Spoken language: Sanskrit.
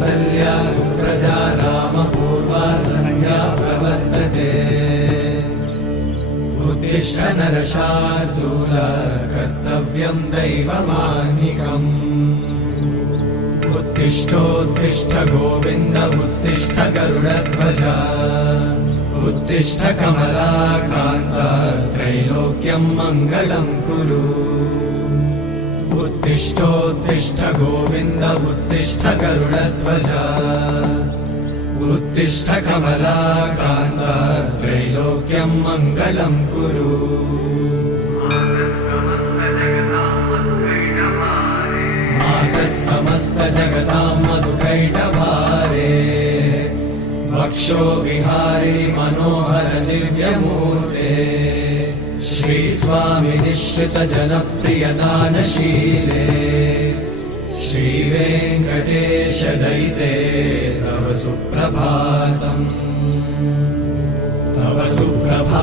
कौसल्या सुप्रजा रामपूर्वा सन्ध्या प्रवर्तते। उत्तिष्ठ नरशार्दूल कर्तव्यं दैवमाह्निकम्। उत्तिष्ठोत्तिष्ठ गोविन्द उत्तिष्ठ गरुडध्वज। उत्तिष्ठ कमलाकान्त त्रैलोक्यं मङ्गलं कुरु। उत्तिष्ठोत्तिष्ठ गोविन्द उत्तिष्ठ गरुडध्वज। उत्तिष्ठ कमलाकान्त त्रैलोक्यं मङ्गलं कुरु। मातः समस्त जगतां मधुकैटभारे। वक्षो विहारिणि मनोहर दिव्यमूर्ते। श्रीस्वामि निश्रित जनप्रिय दानशीले। श्रीवेङ्कटेश दयिते तव सुप्रभातम्। तव सुप्रभातम्।